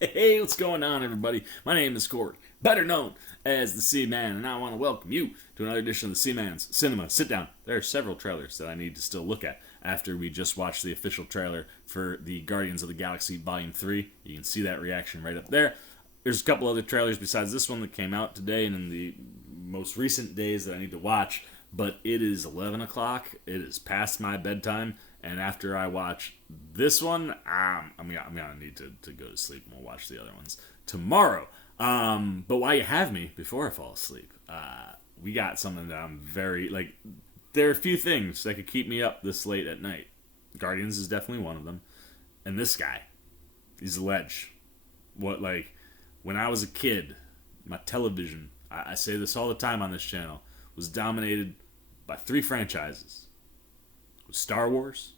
Hey, what's going on, everybody? My name is Corey, better known as the Seaman, and I want to welcome you to another edition of the Seaman's Cinema Sit Down. There are several trailers that I need to still look at after we just watched the official trailer for the Guardians of the Galaxy Volume 3. You can see that reaction right up there. There's a couple other trailers besides this one that came out today and in the most recent days that I need to watch, but it is 11 o'clock. It is past my bedtime. And after I watch this one, I'm gonna need to go to sleep, and we'll watch the other ones tomorrow. But while you have me, before I fall asleep, we got something that I'm very like. There are a few things that could keep me up this late at night. Guardians is definitely one of them, and this guy, he's a ledge. When I was a kid, my television, I say this all the time on this channel, was dominated by three franchises. Was Star Wars.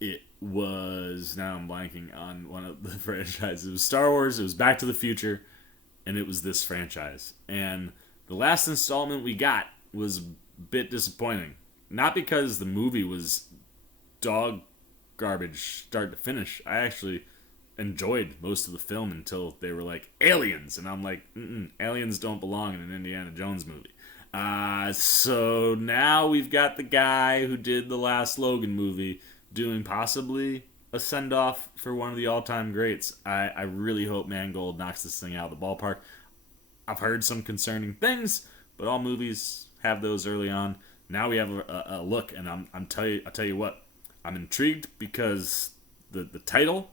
It was, now I'm blanking on one of the franchises. It was Star Wars, it was Back to the Future, and it was this franchise. And the last installment we got was a bit disappointing. Not because the movie was dog garbage start to finish. I actually enjoyed most of the film until they were like, aliens. And I'm like, aliens don't belong in an Indiana Jones movie. So now we've got the guy who did the last Logan movie doing possibly a send-off for one of the all-time greats. I really hope Mangold knocks this thing out of the ballpark. I've heard some concerning things, but all movies have those early on. Now we have a look, and I'll tell you what, I'm intrigued because the title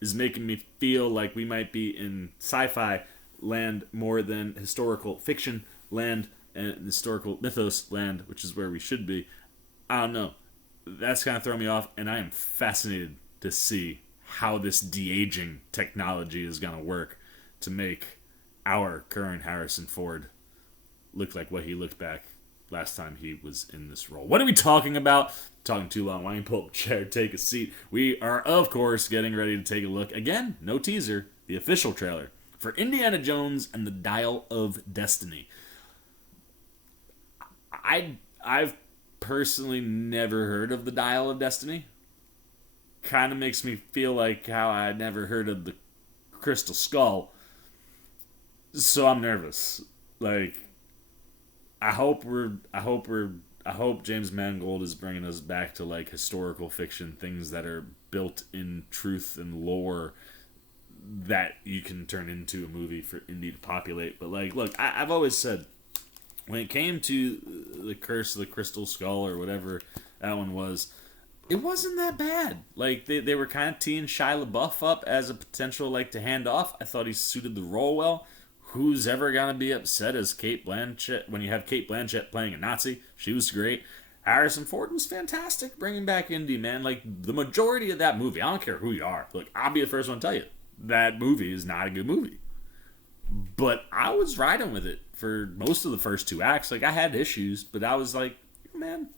is making me feel like we might be in sci-fi land more than historical fiction land and historical mythos land, which is where we should be. I don't know. That's kind of throwing me off, and I am fascinated to see how this de-aging technology is going to work to make our current Harrison Ford look like what he looked back last time he was in this role. What are we talking about? Talking too long. Why don't you pull up a chair, take a seat? We are, of course, getting ready to take a look. Again, no teaser, the official trailer for Indiana Jones and the Dial of Destiny. I've personally never heard of the Dial of Destiny. Kind of makes me feel like how I never heard of the Crystal Skull. So I'm nervous. Like, I hope James Mangold is bringing us back to like historical fiction, things that are built in truth and lore that you can turn into a movie for Indy to populate. But like, look, I've always said, when it came to the Curse of the Crystal Skull or whatever that one was, it wasn't that bad. Like, they were kind of teeing Shia LaBeouf up as a potential, like, to hand off. I thought he suited the role well. Who's ever going to be upset as Cate Blanchett when you have Cate Blanchett playing a Nazi? She was great. Harrison Ford was fantastic bringing back Indy, man. Like, the majority of that movie, I don't care who you are. Look, I'll be the first one to tell you, that movie is not a good movie. But I was riding with it for most of the first two acts. Like, I had issues, but I was like, man,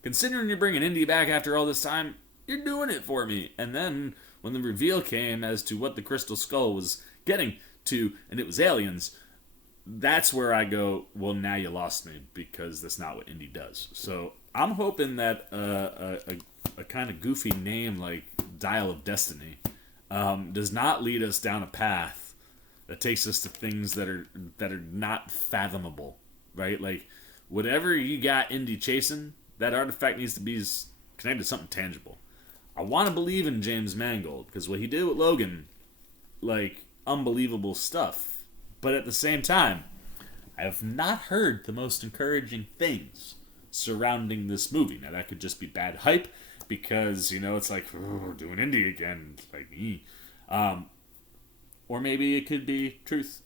considering you're bringing Indy back after all this time, you're doing it for me. And then when the reveal came as to what the Crystal Skull was getting to, and it was aliens, that's where I go, well, now you lost me, because that's not what Indy does. So I'm hoping that a kind of goofy name like Dial of Destiny does not lead us down a path that takes us to things that are not fathomable, right? Like, whatever you got Indy chasing, that artifact needs to be connected to something tangible. I want to believe in James Mangold, because what he did with Logan, like, unbelievable stuff. But at the same time, I have not heard the most encouraging things surrounding this movie. Now, that could just be bad hype, because, you know, it's like, we're doing Indy again, like, or maybe it could be truth.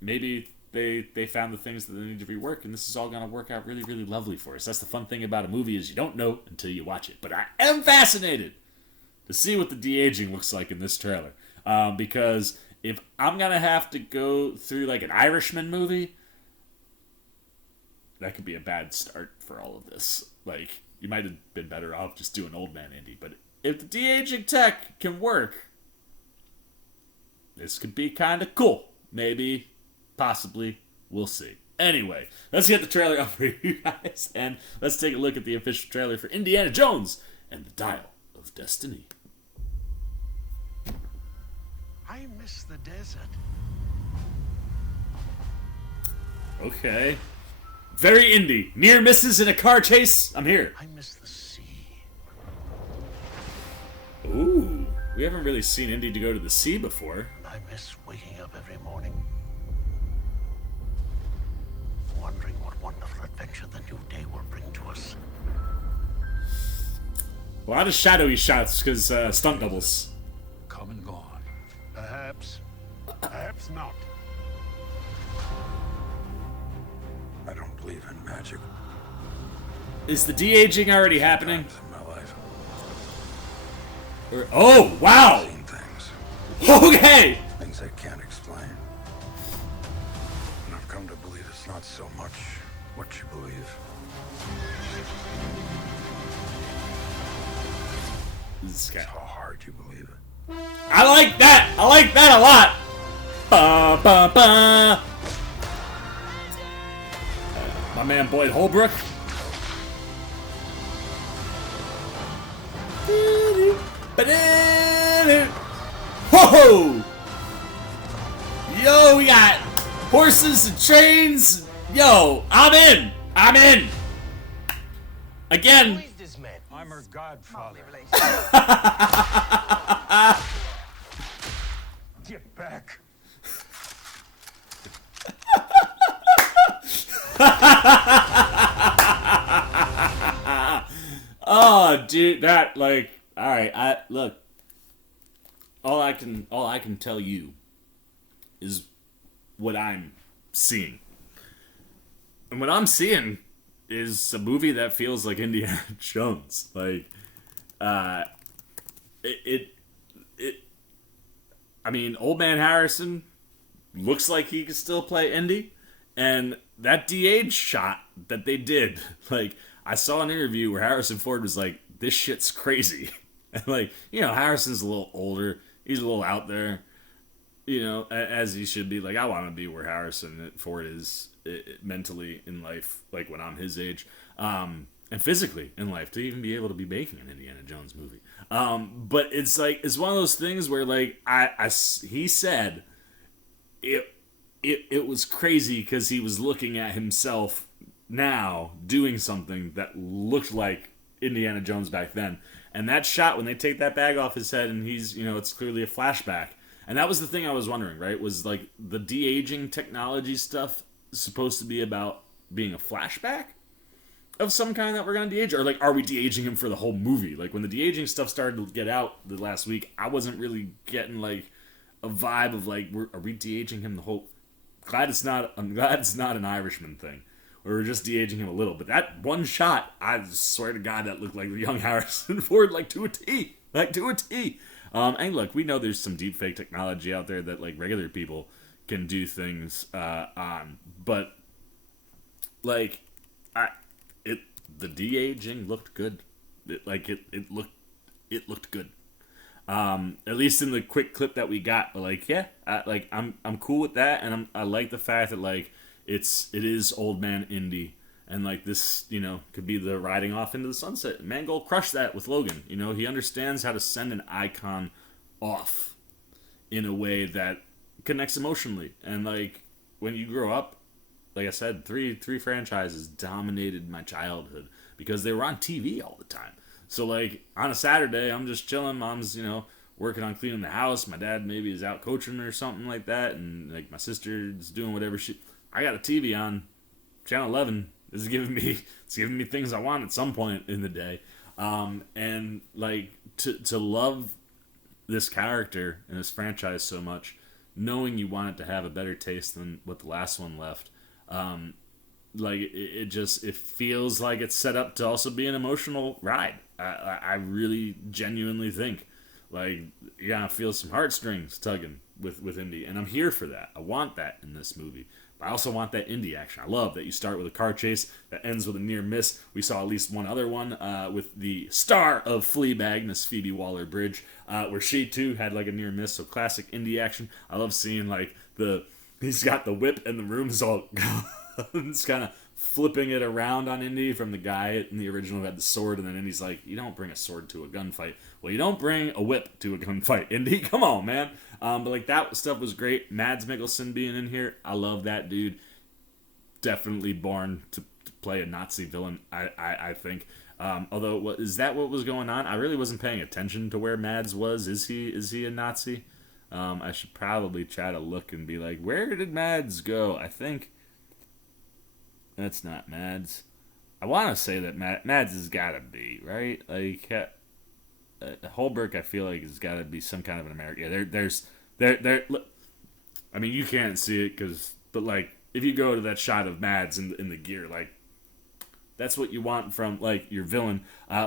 Maybe they found the things that they need to rework, and this is all going to work out really, really lovely for us. That's the fun thing about a movie, is you don't know until you watch it. But I am fascinated to see what the de-aging looks like in this trailer. Because if I'm going to have to go through like an Irishman movie, that could be a bad start for all of this. Like, you might have been better off just doing Old Man Indy. But if the de-aging tech can work, this could be kind of cool. Maybe, possibly, we'll see. Anyway, let's get the trailer up for you guys, and let's take a look at the official trailer for Indiana Jones and the Dial of Destiny. I miss the desert. Okay. Very indie. Near misses in a car chase. I'm here. I miss the sea. Ooh. We haven't really seen Indy to go to the sea before. I miss waking up every morning, wondering what wonderful adventure the new day will bring to us. A lot of shadowy shots because stunt doubles. Come and gone. Perhaps. Perhaps not. I don't believe in magic. Is the de-aging already happening? Times in my life, Oh, wow! I've seen things. Okay! Things I can't explain. And I've come to believe it's not so much what you believe. This guy. It's how hard you believe it. I like that! I like that a lot! Ba, ba, ba. My man Boyd Holbrook. Whoa! Yo, we got horses and trains. Yo, I'm in. I'm in. Again. I'm her godfather. Get back. Oh, dude, that like, all right. I look. All I can tell you is what I'm seeing, and what I'm seeing is a movie that feels like Indiana Jones. Like, it. I mean, Old Man Harrison looks like he could still play Indy, and that de-age shot that they did, like, I saw an interview where Harrison Ford was like, "This shit's crazy," and like, you know, Harrison's a little older, he's a little out there, you know, as he should be. Like, I want to be where Harrison Ford is mentally in life, like when I'm his age, and physically in life, to even be able to be making an Indiana Jones movie. But it's like, it's one of those things where like he said it was crazy because he was looking at himself now doing something that looked like Indiana Jones back then. And that shot when they take that bag off his head and he's, you know, it's clearly a flashback. And that was the thing I was wondering, right? Was like the de-aging technology stuff supposed to be about being a flashback of some kind that we're going to de-age? Or like, are we de-aging him for the whole movie? Like when the de-aging stuff started to get out the last week, I wasn't really getting like a vibe of like, are we de-aging him the whole... I'm glad it's not an Irishman thing. Or we're just de-aging him a little. But that one shot, I swear to God, that looked like the young Harrison Ford, like to a T. Like to a T. And look, we know there's some deepfake technology out there that like regular people can do things on. But like, the de-aging looked good. It looked good. At least in the quick clip that we got. But like, yeah, I'm cool with that, and I like the fact that like it is Old Man Indy, and like this, you know, could be the riding off into the sunset. Mangold crushed that with Logan. You know, he understands how to send an icon off in a way that connects emotionally. And like when you grow up, like I said, three franchises dominated my childhood because they were on TV all the time. So like on a Saturday, I'm just chilling. Mom's, you know, working on cleaning the house. My dad maybe is out coaching or something like that, and like my sister's doing whatever I got a TV on, channel 11. This is giving me things I want at some point in the day, and like to love this character and this franchise so much, knowing you want it to have a better taste than what the last one left. Like it feels like it's set up to also be an emotional ride. I really genuinely think like you're gonna feel some heartstrings tugging with Indy, and I'm here for that. I want that in this movie. But I also want that Indy action. I love that you start with a car chase that ends with a near miss. We saw at least one other one with the star of Fleabag, Miss Phoebe Waller-Bridge, where she too had like a near miss. So classic Indy action. I love seeing like he's got the whip and the room is all it's kind of flipping it around on Indy from the guy in the original who had the sword, and then Indy's like, you don't bring a sword to a gunfight. Well, you don't bring a whip to a gunfight, Indy. Come on, man. But like that stuff was great. Mads Mikkelsen being in here, I love that dude. Definitely born to play a Nazi villain, I think. Although, is that what was going on? I really wasn't paying attention to where Mads was. Is he a Nazi? I should probably try to look and be like, where did Mads go? I think that's not Mads. I want to say that Mads has got to be, right? Like, Holbrook, I feel like, has got to be some kind of an American. Yeah, there. Look, I mean, you can't see it, but, like, if you go to that shot of Mads in the gear, like, that's what you want from, like, your villain.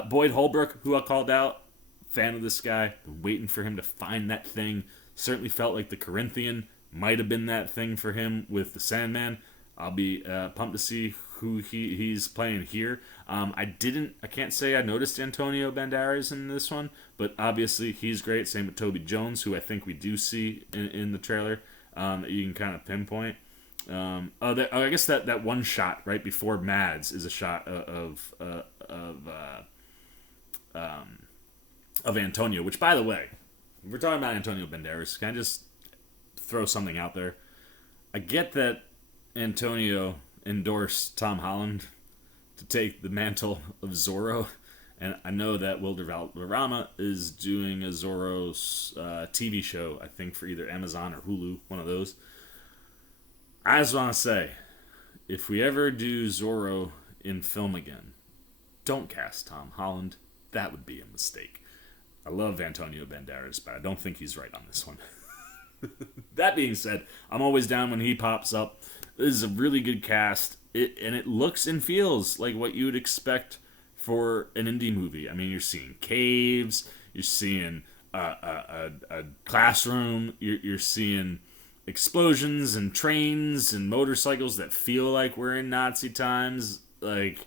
Boyd Holbrook, who I called out, fan of this guy, been waiting for him to find that thing. Certainly felt like the Corinthian might have been that thing for him with the Sandman. I'll be pumped to see who he's playing here. I can't say I noticed Antonio Banderas in this one, but obviously he's great. Same with Toby Jones, who I think we do see in the trailer that you can kind of pinpoint. I guess that one shot right before Mads is a shot of Antonio. Which, by the way, if we're talking about Antonio Banderas, can I just throw something out there? I get that Antonio endorsed Tom Holland to take the mantle of Zorro, and I know that Wilder Valderrama is doing a Zorro TV show, I think for either Amazon or Hulu, one of those. I just want to say, if we ever do Zorro in film again, don't cast Tom Holland. That would be a mistake. I love Antonio Banderas, but I don't think he's right on this one. That being said, I'm always down when he pops up. This is a really good cast, and it looks and feels like what you would expect for an indie movie. I mean, you're seeing caves, you're seeing a classroom, you're seeing explosions and trains and motorcycles that feel like we're in Nazi times, like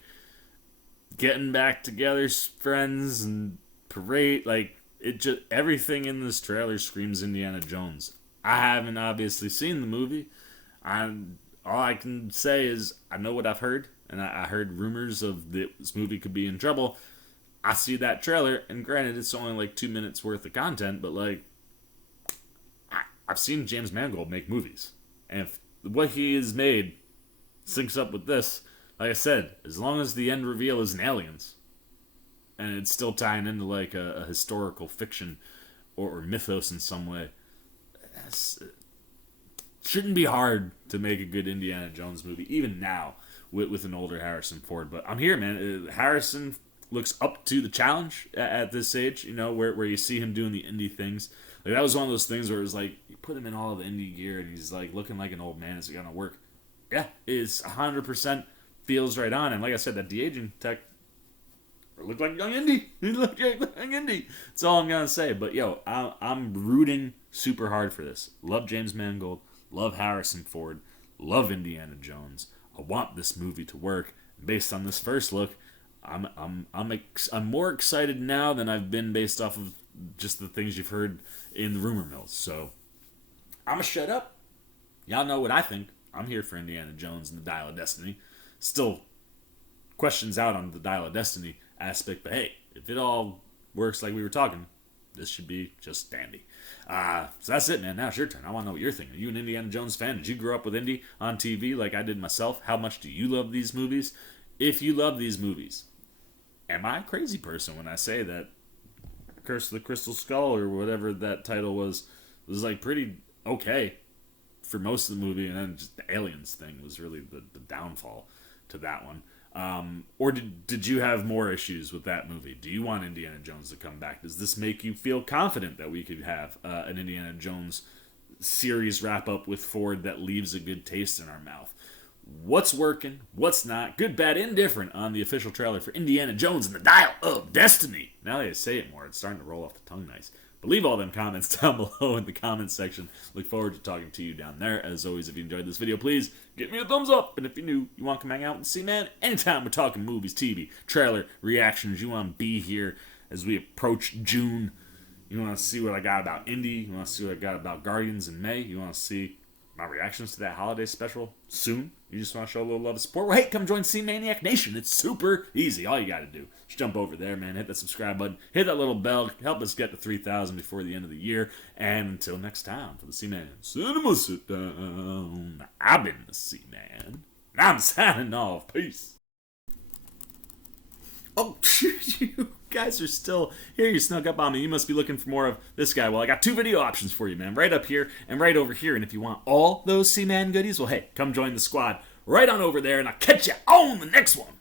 getting back together, friends, and parade. Like, it just, everything in this trailer screams Indiana Jones. I haven't obviously seen the movie. All I can say is I know what I've heard, and I heard rumors of this movie could be in trouble. I see that trailer, and granted, it's only like 2 minutes worth of content, but like, I've seen James Mangold make movies, and if what he has made syncs up with this, like I said, as long as the end reveal isn't aliens, and it's still tying into like a historical fiction or mythos in some way, shouldn't be hard to make a good Indiana Jones movie, even now with an older Harrison Ford. But I'm here, man. Harrison looks up to the challenge at this age, you know, where you see him doing the indie things. Like, that was one of those things where it was like, you put him in all of the indie gear and he's like looking like an old man. Is it going to work? Yeah, it's 100% feels right on. And like I said, that de-aging tech looked like young Indy. He looked like young Indy. That's all I'm going to say. But, yo, I'm rooting super hard for this. Love James Mangold. Love Harrison Ford. Love Indiana Jones. I want this movie to work. Based on this first look, I'm more excited now than I've been based off of just the things you've heard in the rumor mills. So I'm gonna shut up. Y'all know what I think. I'm here for Indiana Jones and the Dial of Destiny. Still questions out on the Dial of Destiny aspect, but hey, if it all works like we were talking, this should be just dandy. So that's it, man. Now it's your turn. I want to know what you're thinking. Are you an Indiana Jones fan? Did you grow up with Indy on TV like I did myself? How much do you love these movies? If you love these movies, am I a crazy person when I say that Curse of the Crystal Skull or whatever that title was like pretty okay for most of the movie, and then just the aliens thing was really the downfall to that one. Or did you have more issues with that movie? Do you want Indiana Jones to come back? Does this make you feel confident that we could have an Indiana Jones series wrap up with Ford that leaves a good taste in our mouth? What's working? What's not? Good, bad, indifferent on the official trailer for Indiana Jones and the Dial of Destiny. Now that I say it more, it's starting to roll off the tongue nice. But leave all them comments down below in the comments section. Look forward to talking to you down there. As always, if you enjoyed this video, please give me a thumbs up. And if you're new, you want to come hang out and see, man, anytime we're talking movies, TV, trailer, reactions, you want to be here as we approach June. You want to see what I got about Indy. You want to see what I got about Guardians in May. You want to see my reactions to that holiday special soon. You just want to show a little love and support? Well, hey, come join C-Maniac Nation. It's super easy. All you got to do is jump over there, man. Hit that subscribe button. Hit that little bell. Help us get to 3,000 before the end of the year. And until next time, for the C-Man Cinema Sit Down, I've been the C-Man. And I'm signing off. Peace. Oh, you guys are still here. You snuck up on me. You must be looking for more of this guy. Well, I got 2 video options for you, man. Right up here and right over here. And if you want all those C-Man goodies, well, hey, come join the squad right on over there, and I'll catch you on the next one.